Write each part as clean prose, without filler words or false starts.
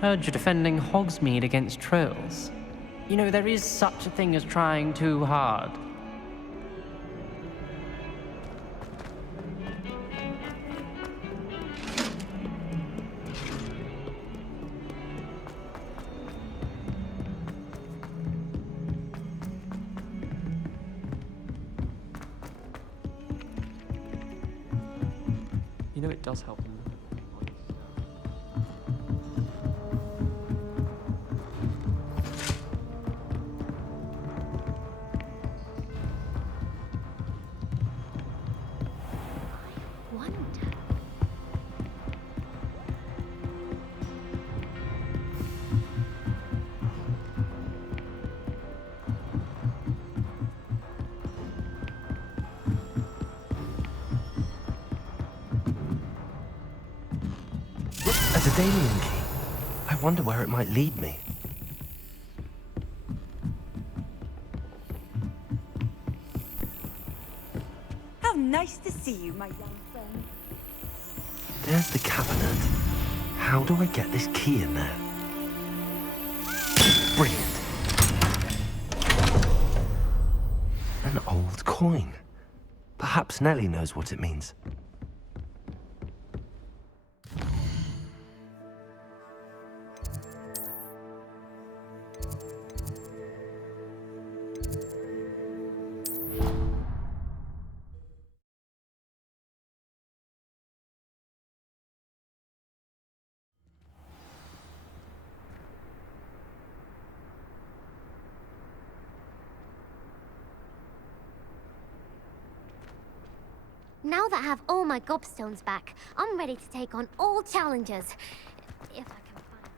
Heard you're defending Hogsmeade against trolls. You know, there is such a thing as trying too hard. You know, it does help. A Daedalian key. I wonder where it might lead me. How nice to see you, my young friend. There's the cabinet. How do I get this key in there? Brilliant. An old coin. Perhaps Nellie knows what it means. Now that I have all my gobstones back, I'm ready to take on all challenges. If I can find...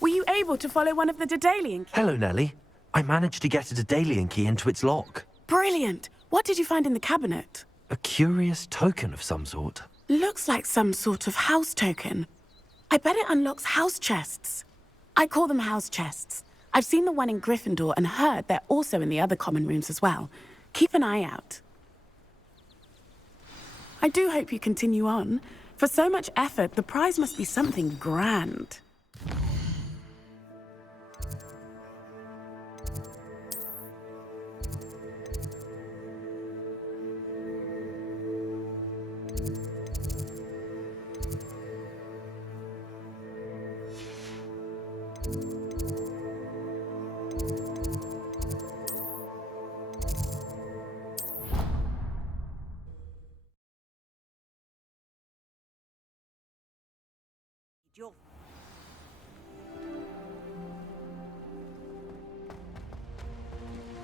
Were you able to follow one of the Daedalian keys? Hello, Nellie. I managed to get a Daedalian key into its lock. Brilliant! What did you find in the cabinet? A curious token of some sort. Looks like some sort of house token. I bet it unlocks house chests. I call them house chests. I've seen the one in Gryffindor and heard they're also in the other common rooms as well. Keep an eye out. I do hope you continue on. For so much effort, the prize must be something grand.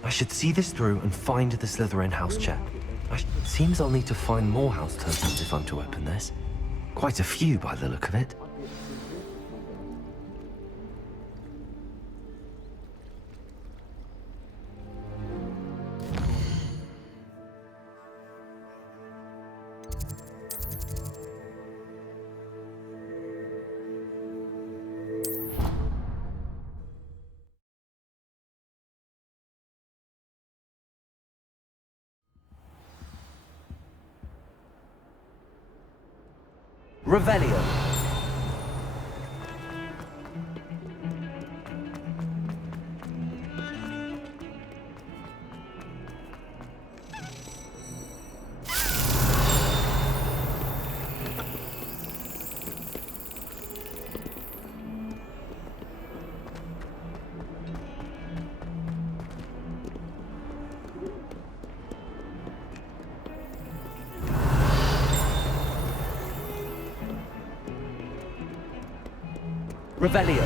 I should see this through and find the Slytherin house check. Seems I'll need to find more house tokens if I'm to open this. Quite a few by the look of it. Revelio. Revelio.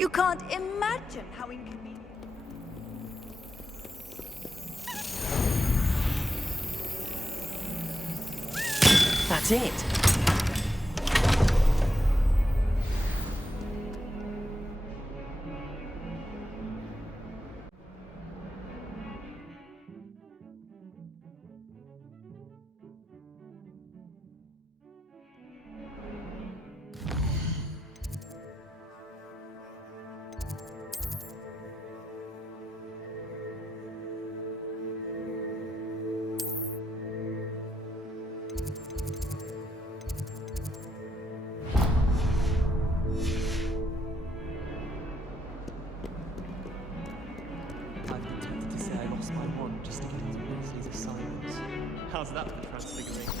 You can't imagine how inconvenient. That's it. I've been tempted to say I lost my wand just to get into Weasley's assignments. How's that for transfiguration?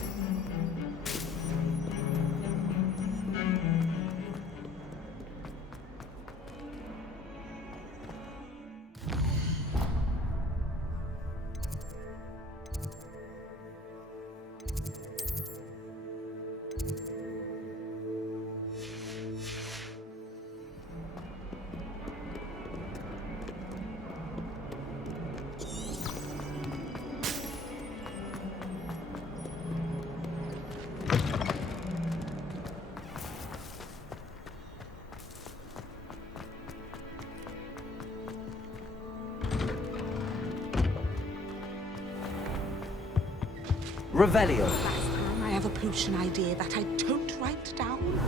Revelio. Last time I have a potion idea that I don't write down.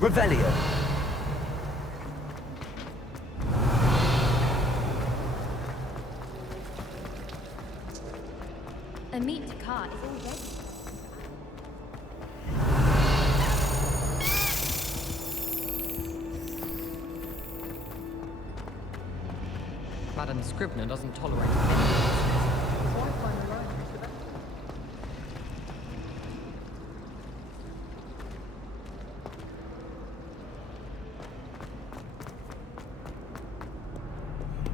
Revelio. A meet to cart is all ready. Madam Scribner doesn't tolerate any.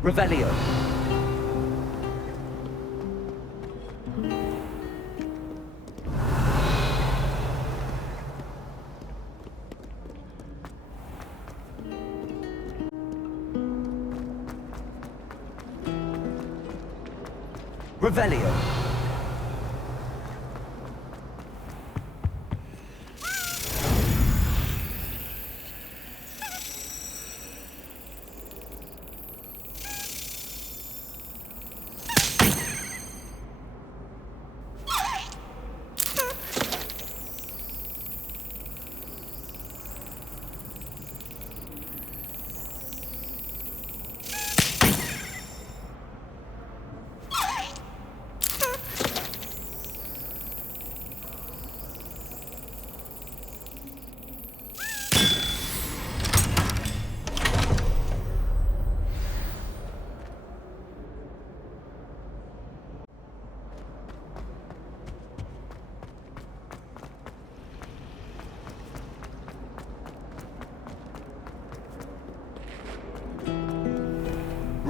Revelio. Revelio.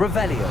Revelio.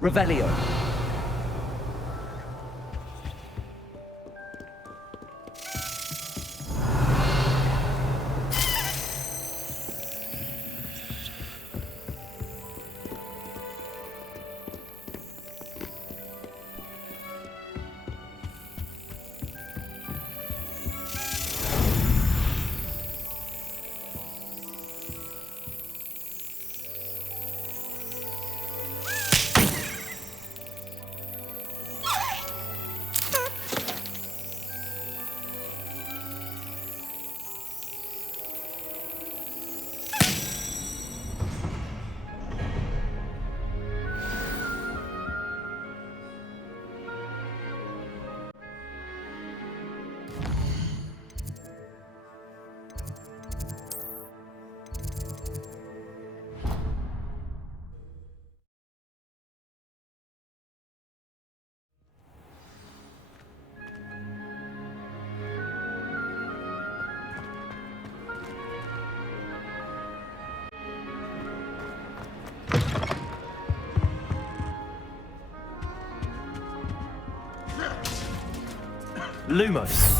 Revelio. Lumos.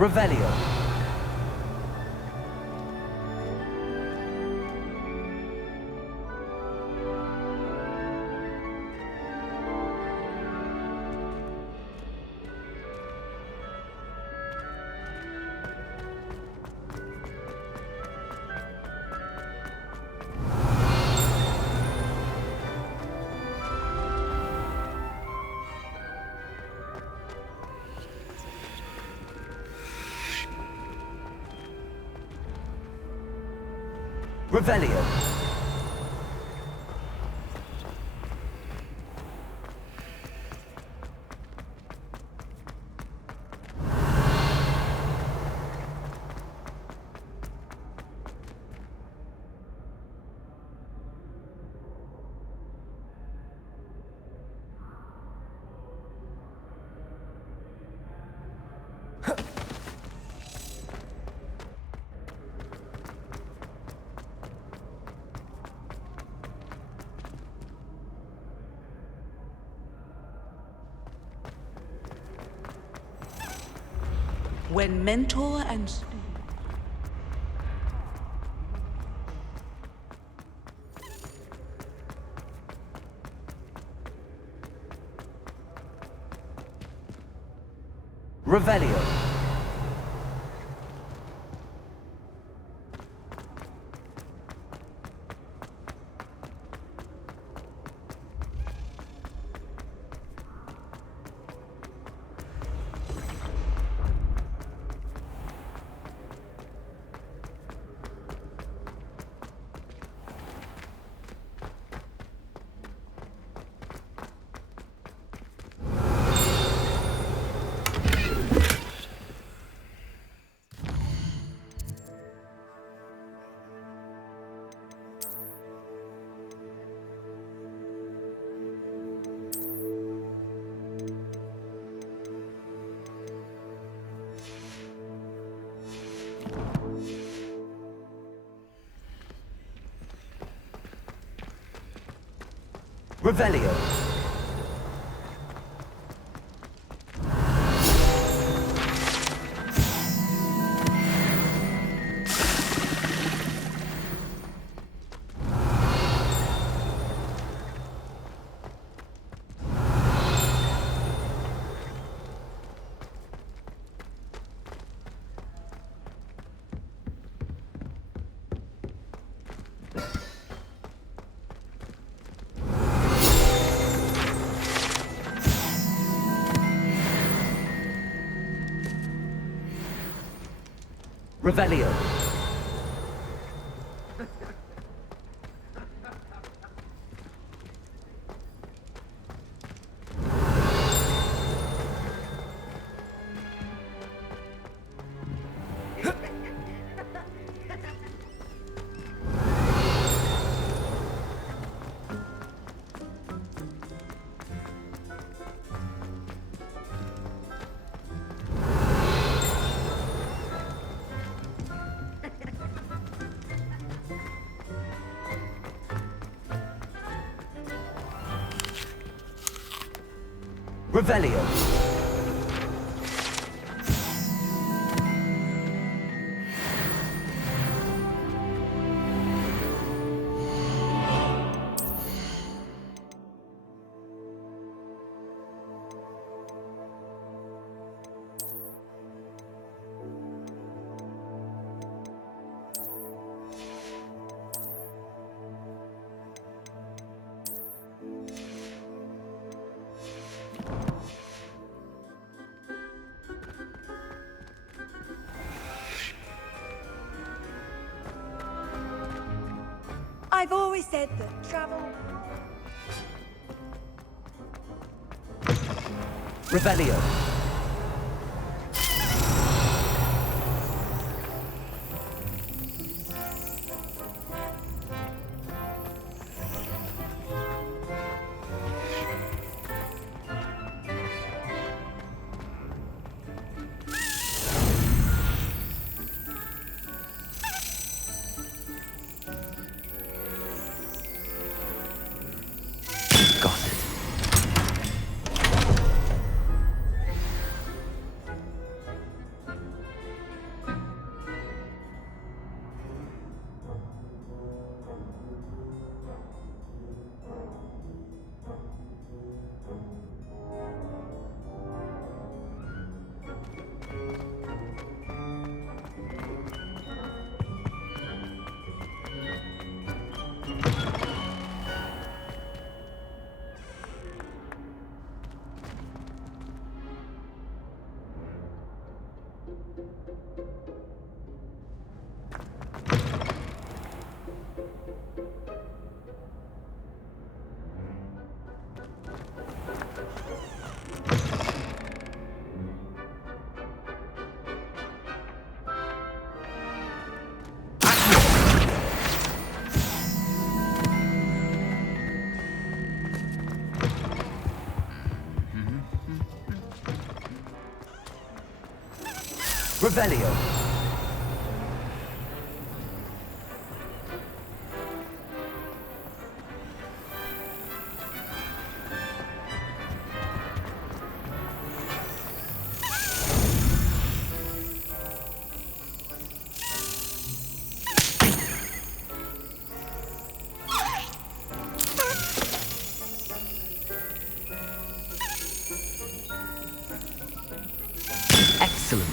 Revelio. Revelio. When mentor and Revelio. Revelio. Revelio. Revelio. I've always said that travel... Revelio. Got it. Revelio. Excellent.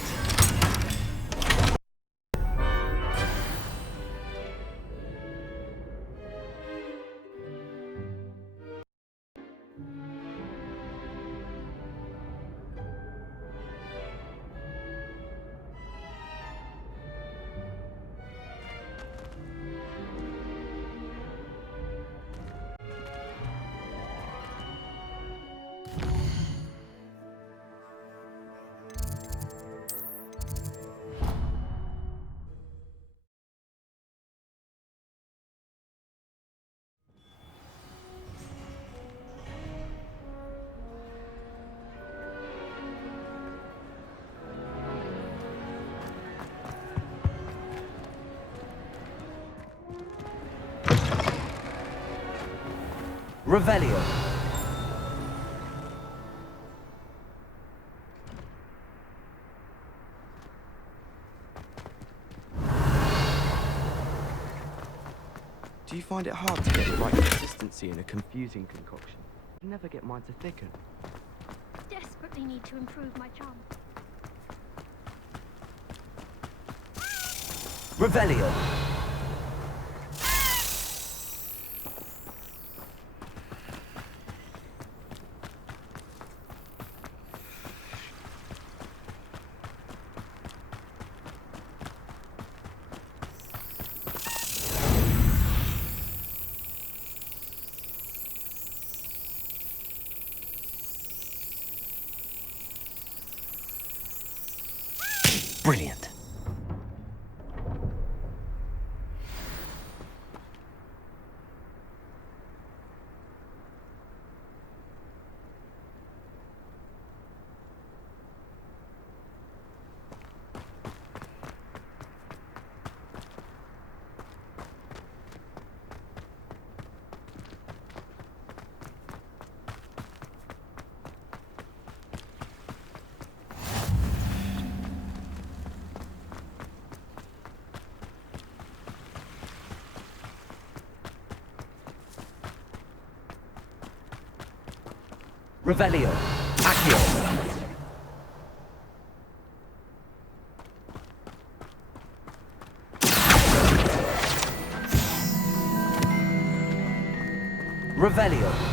Revelio. Do you find it hard to get the right consistency in a confusing concoction? I never get mine to thicken. Desperately need to improve my charm. Revelio. Brilliant. Revelio. Accio. Revelio.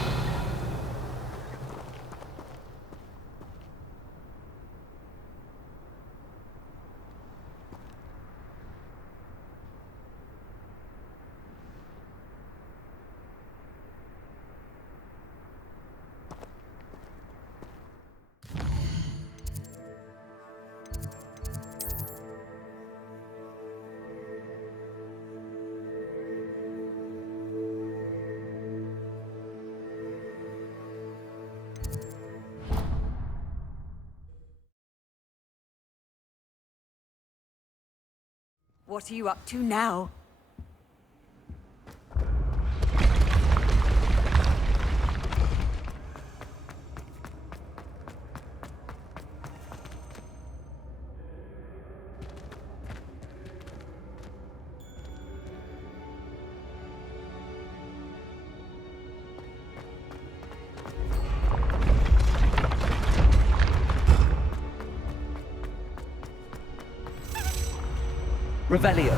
What are you up to now? Revelio.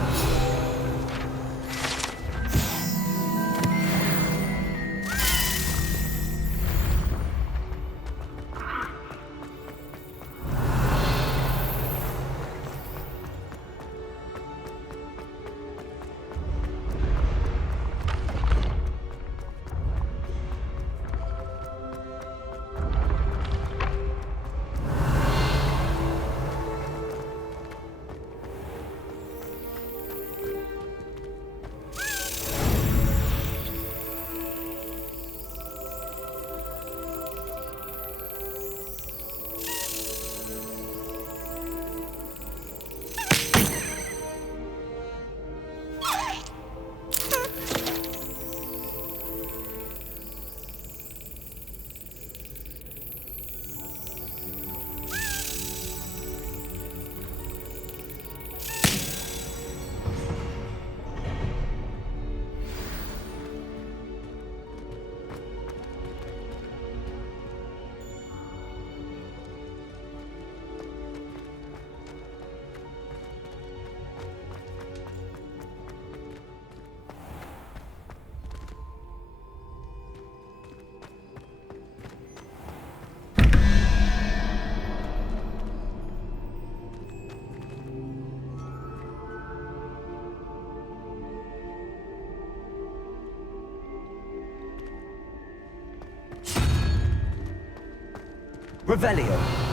Revelio.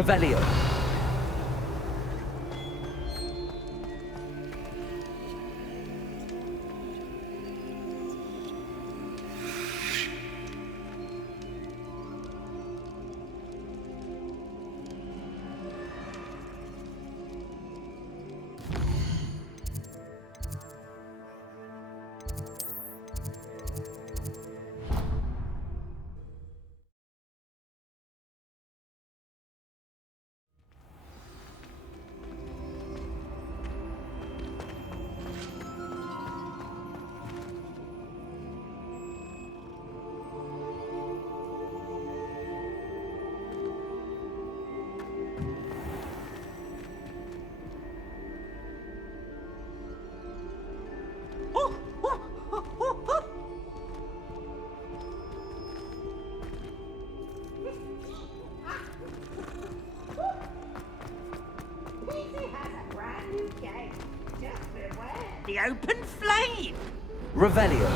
Revelio. The open flame! Revelio.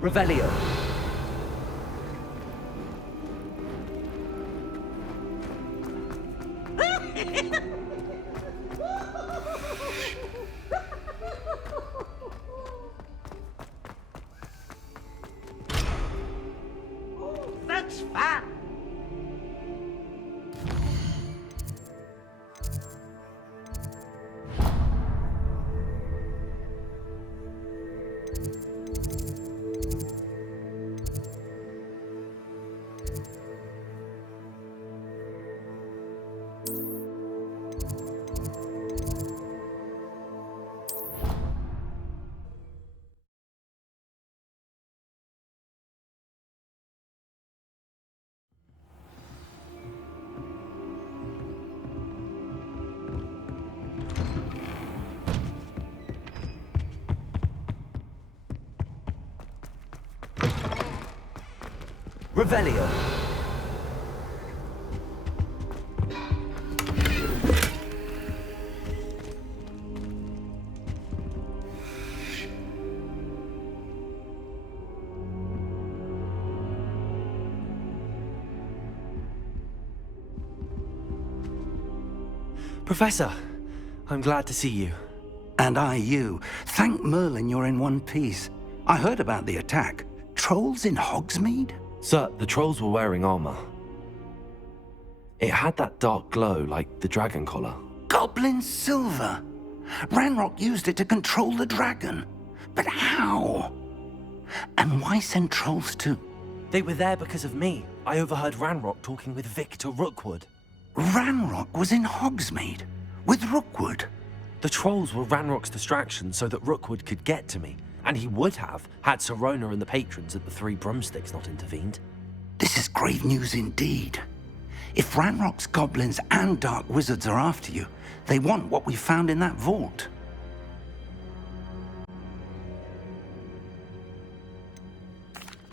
Revelio. That's fun! Revelio. Professor, I'm glad to see you. And I you. Thank Merlin you're in one piece. I heard about the attack. Trolls in Hogsmeade? Sir, the trolls were wearing armor. It had that dark glow like the dragon collar. Goblin silver. Ranrock used it to control the dragon. But how? And why send trolls too? They were there because of me. I overheard Ranrock talking with Victor Rookwood. Ranrock was in Hogsmeade with Rookwood. The trolls were Ranrock's distraction so that Rookwood could get to me. And he would have, had Sirona and the patrons at the Three Broomsticks not intervened. This is grave news indeed. If Ranrock's goblins and dark wizards are after you, they want what we found in that vault.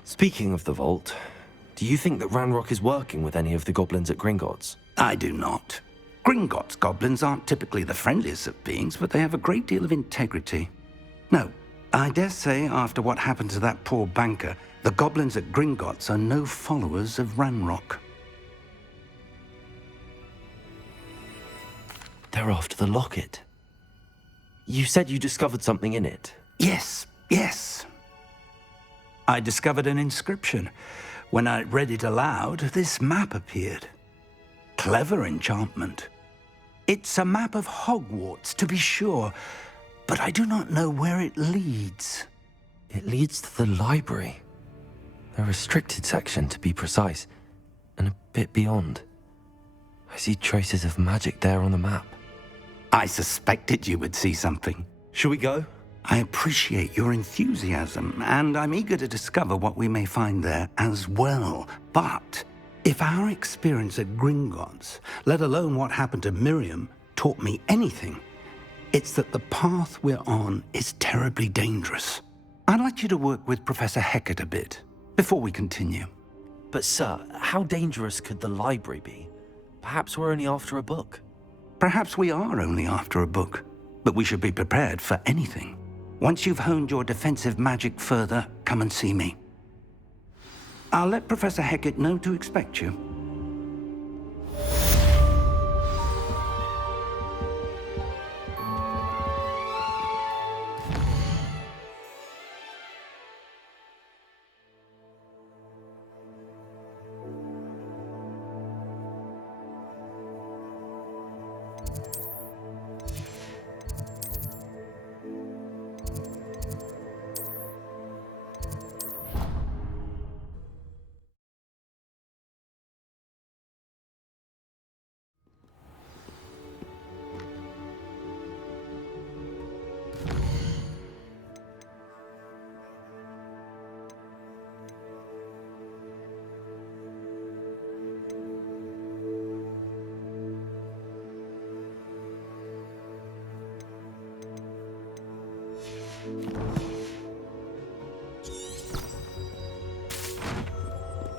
Speaking of the vault, do you think that Ranrock is working with any of the goblins at Gringotts? I do not. Gringotts goblins aren't typically the friendliest of beings, but they have a great deal of integrity. No, I dare say after what happened to that poor banker, the goblins at Gringotts are no followers of Ranrock. They're after the locket. You said you discovered something in it. Yes. I discovered an inscription. When I read it aloud, this map appeared. Clever enchantment. It's a map of Hogwarts, to be sure, but I do not know where it leads. It leads to the library. A restricted section, to be precise, and a bit beyond. I see traces of magic there on the map. I suspected you would see something. Shall we go? I appreciate your enthusiasm, and I'm eager to discover what we may find there as well. But if our experience at Gringotts, let alone what happened to Miriam, taught me anything, it's that the path we're on is terribly dangerous. I'd like you to work with Professor Hecat a bit before we continue. But sir, how dangerous could the library be? Perhaps we're only after a book. Perhaps we are only after a book, but we should be prepared for anything. Once you've honed your defensive magic further, come and see me. I'll let Professor Hecat know to expect you.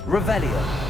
Revelio.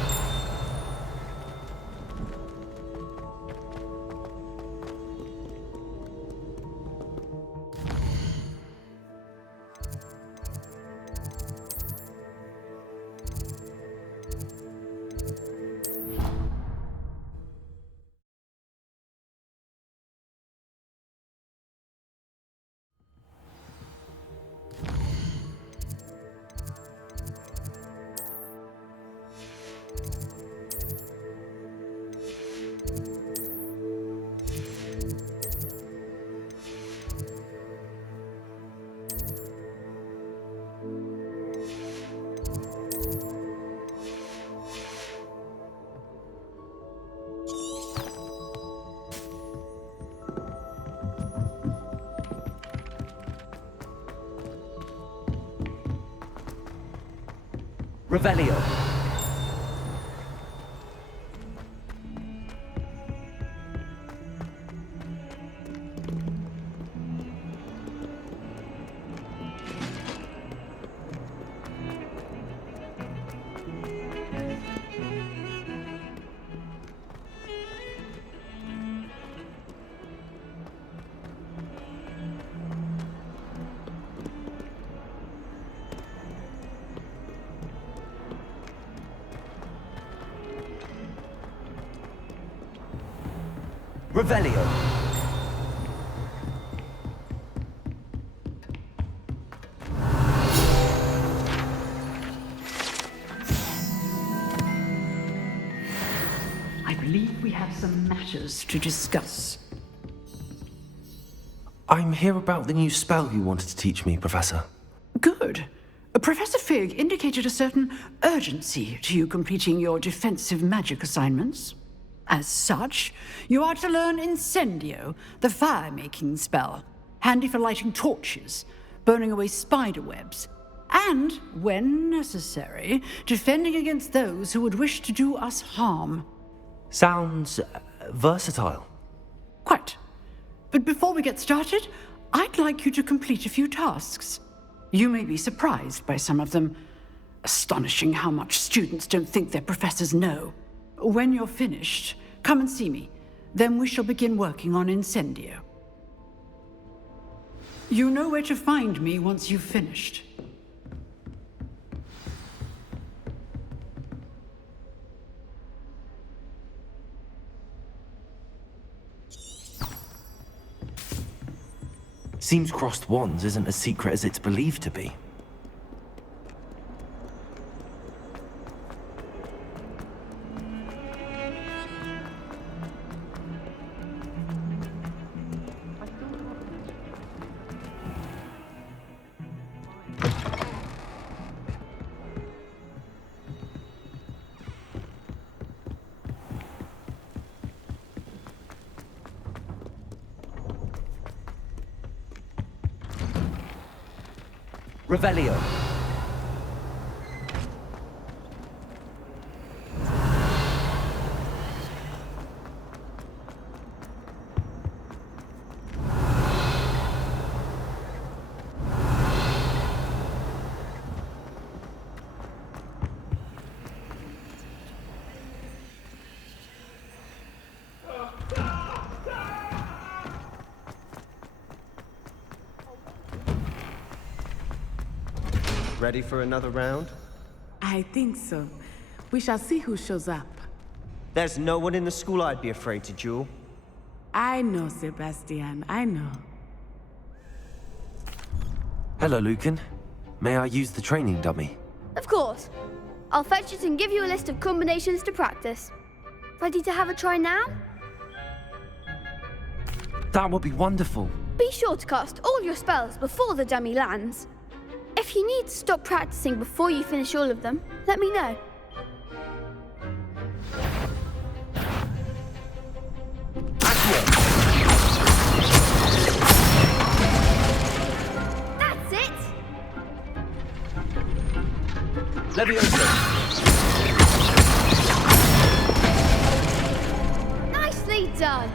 Revelio. Revelio. I believe we have some matters to discuss. I'm here about the new spell you wanted to teach me, Professor. Good. Professor Fig indicated a certain urgency to you completing your defensive magic assignments. As such, you are to learn Incendio, the fire-making spell, handy for lighting torches, burning away spider webs, and, when necessary, defending against those who would wish to do us harm. Sounds versatile. Quite. But before we get started, I'd like you to complete a few tasks. You may be surprised by some of them. Astonishing how much students don't think their professors know. When you're finished, come and see me. Then we shall begin working on Incendio. You know where to find me once you've finished. Seems crossed wands isn't as secret as it's believed to be. Revelio. Ready for another round? I think so. We shall see who shows up. There's no one in the school I'd be afraid to duel. I know, Sebastian, I know. Hello, Lucan. May I use the training dummy? Of course. I'll fetch it and give you a list of combinations to practice. Ready to have a try now? That would be wonderful. Be sure to cast all your spells before the dummy lands. If you need to stop practicing before you finish all of them, let me know. That's it! Leviosa. Nicely done!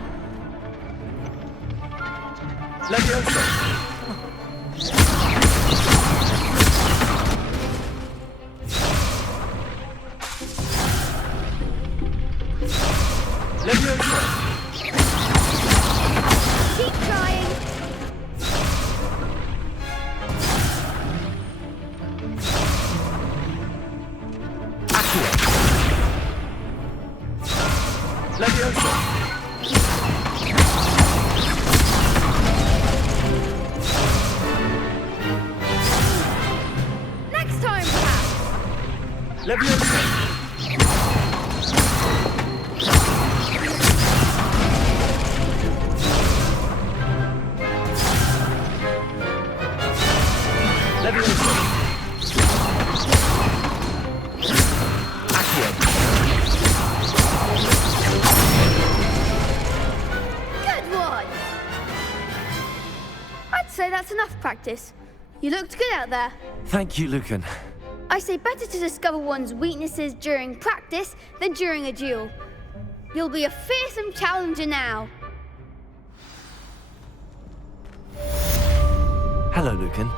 Leviosa. Keep trying! Next time, perhaps! Leviosa. Good one! I'd say that's enough practice. You looked good out there. Thank you, Lucan. I say better to discover one's weaknesses during practice than during a duel. You'll be a fearsome challenger now. Hello, Lucan.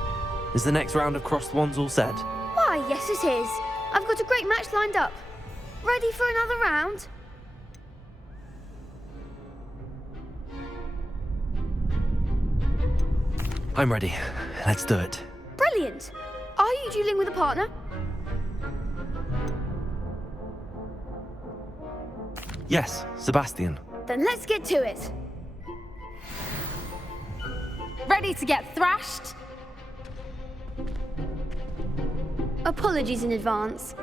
Is the next round of crossed wands all set? Why, yes it is. I've got a great match lined up. Ready for another round? I'm ready. Let's do it. Brilliant. Are you dueling with a partner? Yes, Sebastian. Then let's get to it. Ready to get thrashed? Apologies in advance.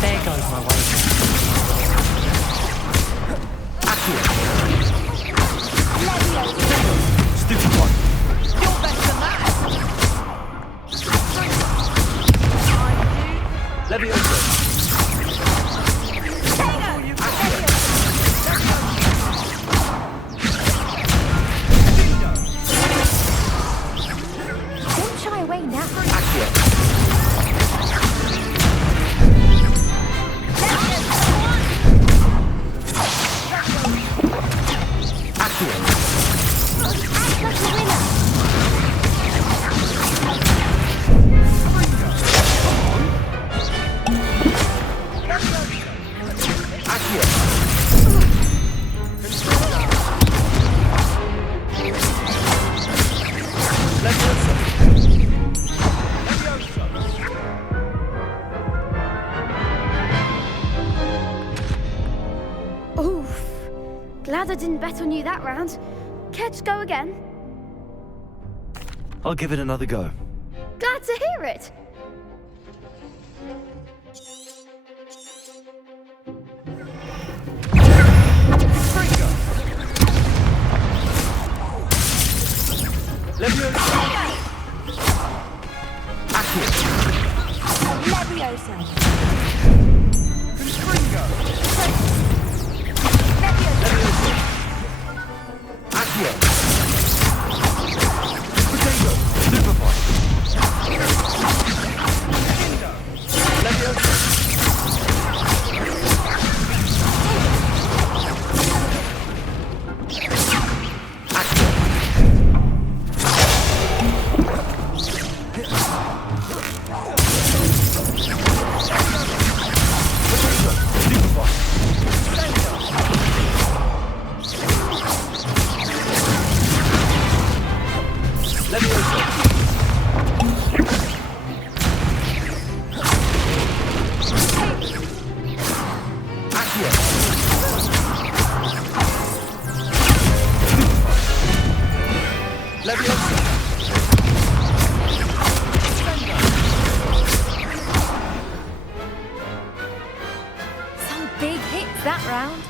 There goes my way. Stupid one. You're better than that! Leviosa. Don't shy away now. Act like a winner. Oof. Glad I didn't bet on you that round. Care to go again? I'll give it another go. Glad to hear it. Leviosa. yourself. Constringo! Accio! Potato! Superboy! Leviosa! Some big hits that round.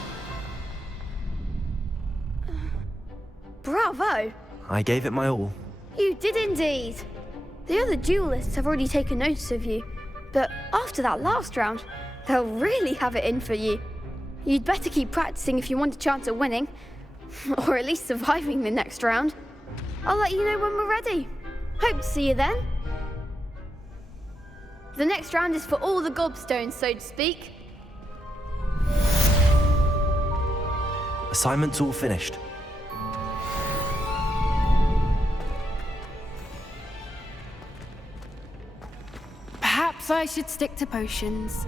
Bravo! I gave it my all. You did indeed. The other duelists have already taken notice of you, but after that last round, they'll really have it in for you. You'd better keep practicing if you want a chance at winning, or at least surviving the next round. I'll let you know when we're ready. Hope to see you then. The next round is for all the gobstones, so to speak. Assignment's all finished. Perhaps I should stick to potions.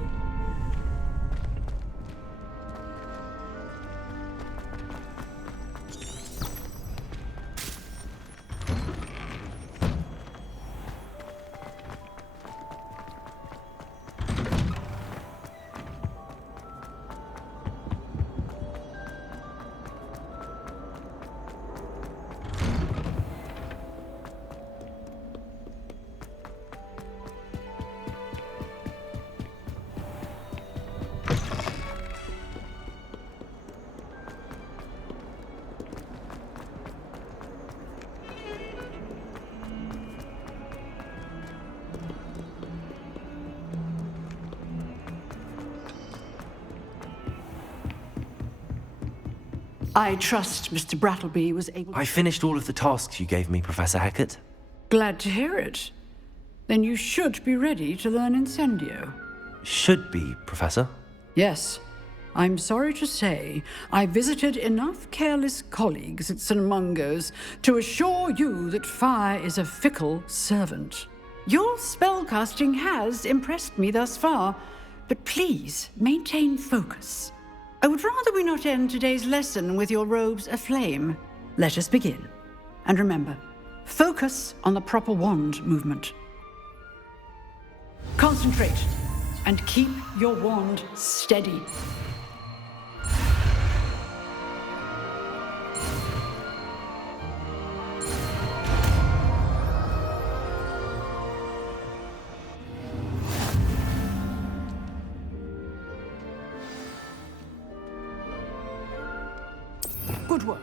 I trust Mr. Brattleby was able to... I finished all of the tasks you gave me, Professor Hecat. Glad to hear it. Then you should be ready to learn Incendio. Should be, Professor. Yes. I'm sorry to say, I visited enough careless colleagues at St. Mungo's to assure you that fire is a fickle servant. Your spellcasting has impressed me thus far, but please maintain focus. I would rather we not end today's lesson with your robes aflame. Let us begin. And remember, focus on the proper wand movement. Concentrate and keep your wand steady. Good work.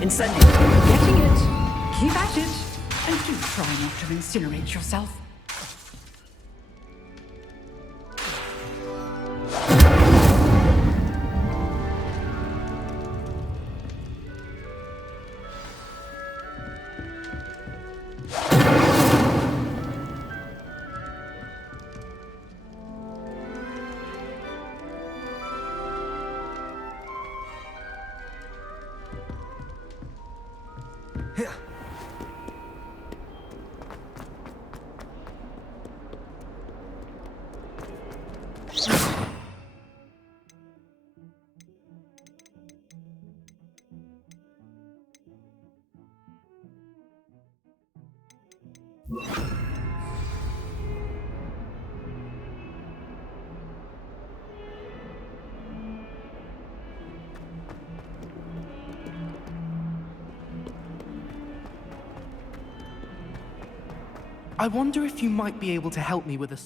Incendio! Getting it. Keep at it. And do try not to incinerate yourself. I wonder if you might be able to help me with a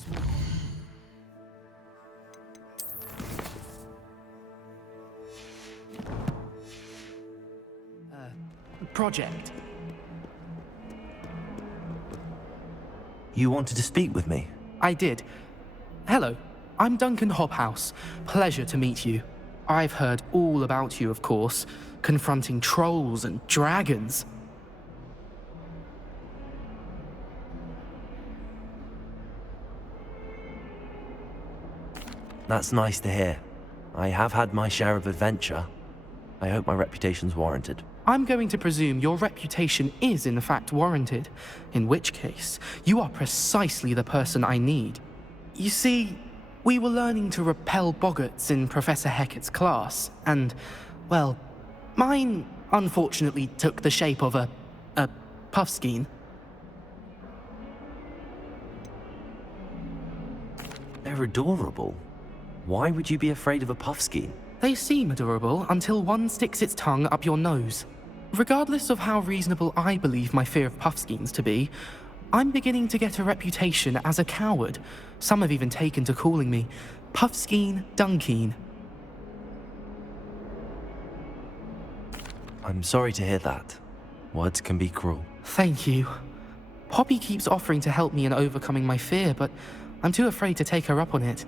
project. You wanted to speak with me? I did. Hello, I'm Duncan Hobhouse. Pleasure to meet you. I've heard all about you, of course, confronting trolls and dragons. That's nice to hear. I have had my share of adventure. I hope my reputation's warranted. I'm going to presume your reputation is in fact warranted, in which case, you are precisely the person I need. You see, we were learning to repel boggarts in Professor Hecat's class, and, well, mine unfortunately took the shape of a puffskein. They're adorable. Why would you be afraid of a puffskein? They seem adorable until one sticks its tongue up your nose. Regardless of how reasonable I believe my fear of puffskeins to be, I'm beginning to get a reputation as a coward. Some have even taken to calling me Puffskein Dunkeen. I'm sorry to hear that. Words can be cruel. Thank you. Poppy keeps offering to help me in overcoming my fear, but I'm too afraid to take her up on it.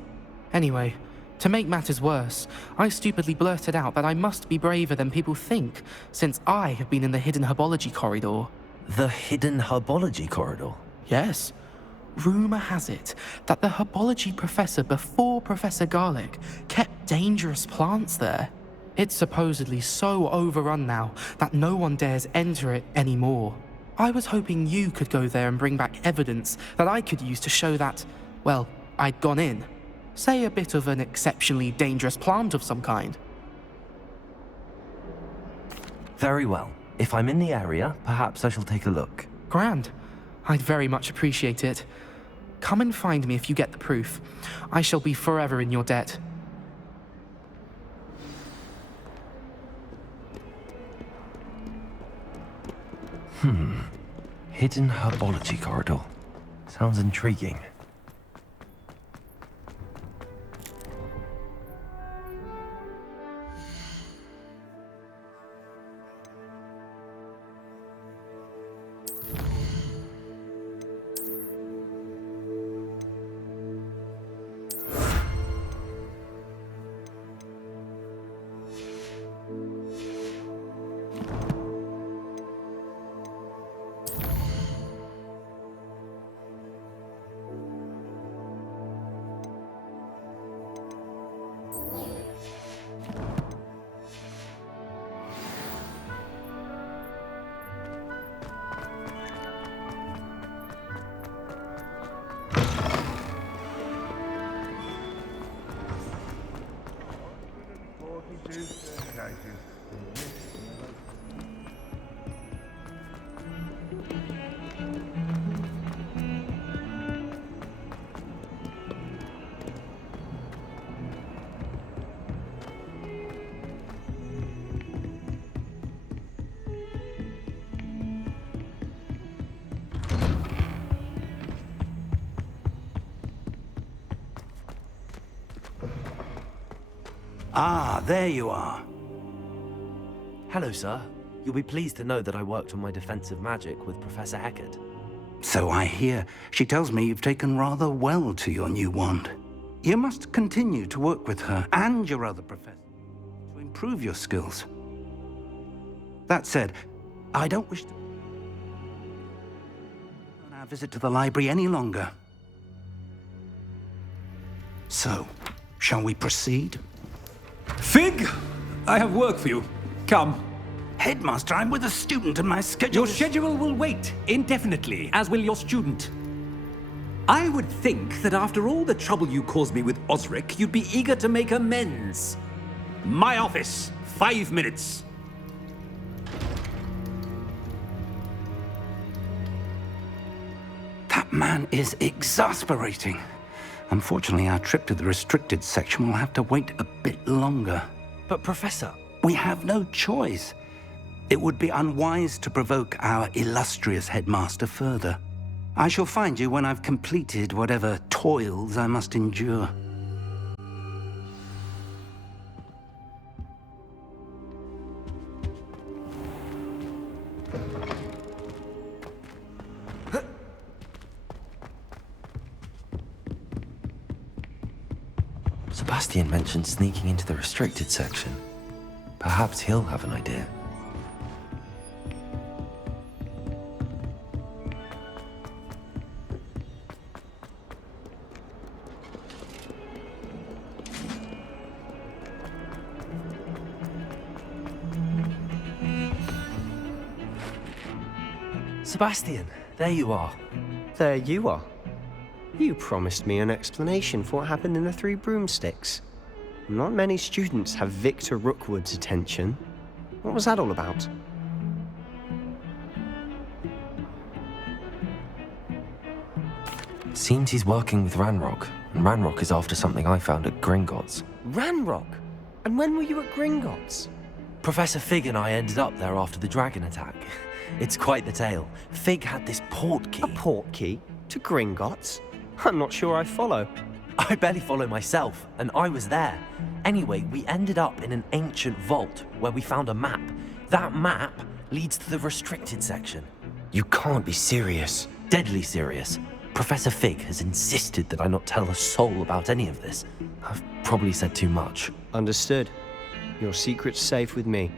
Anyway, to make matters worse, I stupidly blurted out that I must be braver than people think, since I have been in the hidden herbology corridor. The hidden herbology corridor? Yes. Rumour has it that the herbology professor before Professor Garlic kept dangerous plants there. It's supposedly so overrun now that no one dares enter it anymore. I was hoping you could go there and bring back evidence that I could use to show that, well, I'd gone in. Say a bit of an exceptionally dangerous plant of some kind. Very well. If I'm in the area, perhaps I shall take a look. Grand. I'd very much appreciate it. Come and find me if you get the proof. I shall be forever in your debt. Hidden herbology corridor. Sounds intriguing. Ah, there you are. Hello, sir. You'll be pleased to know that I worked on my defensive magic with Professor Hecat. So I hear. She tells me you've taken rather well to your new wand. You must continue to work with her and your other professors to improve your skills. That said, I don't wish to on our visit to the library any longer. So, shall we proceed? Fig! I have work for you. Come. Headmaster, I'm with a student and my schedule Your schedule will wait indefinitely, as will your student. I would think that after all the trouble you caused me with Osric, you'd be eager to make amends. My office, 5 minutes. That man is exasperating. Unfortunately, our trip to the restricted section will have to wait a bit longer. But Professor... We have no choice. It would be unwise to provoke our illustrious headmaster further. I shall find you when I've completed whatever toils I must endure. Sebastian mentioned sneaking into the restricted section. Perhaps he'll have an idea. Sebastian, there you are. There you are. You promised me an explanation for what happened in the Three Broomsticks. Not many students have Victor Rookwood's attention. What was that all about? Seems he's working with Ranrock, and Ranrock is after something I found at Gringotts. Ranrock? And when were you at Gringotts? Professor Fig and I ended up there after the dragon attack. It's quite the tale. Fig had this port key. A port key? To Gringotts? I'm not sure I follow. I barely follow myself, and I was there. Anyway, we ended up in an ancient vault where we found a map. That map leads to the restricted section. You can't be serious. Deadly serious. Professor Fig has insisted that I not tell a soul about any of this. I've probably said too much. Understood. Your secret's safe with me.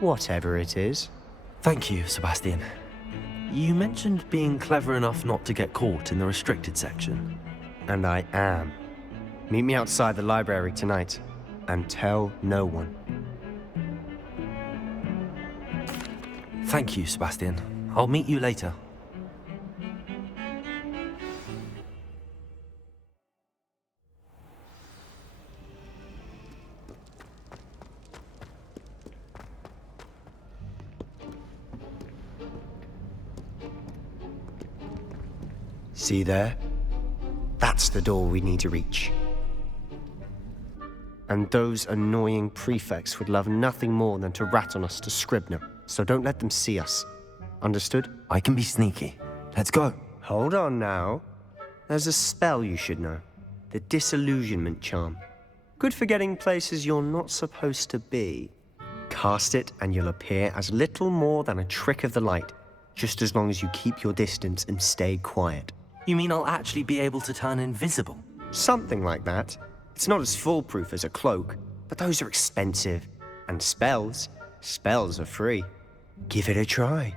Whatever it is. Thank you, Sebastian. You mentioned being clever enough not to get caught in the restricted section. And I am. Meet me outside the library tonight, and tell no one. Thank you, Sebastian. I'll meet you later. See there? That's the door we need to reach. And those annoying prefects would love nothing more than to rat on us to Scribner, so don't let them see us. Understood? I can be sneaky. Let's go. Hold on now. There's a spell you should know. The Disillusionment Charm. Good for getting places you're not supposed to be. Cast it and you'll appear as little more than a trick of the light, just as long as you keep your distance and stay quiet. You mean I'll actually be able to turn invisible? Something like that. It's not as foolproof as a cloak, but those are expensive. And spells are free. Give it a try.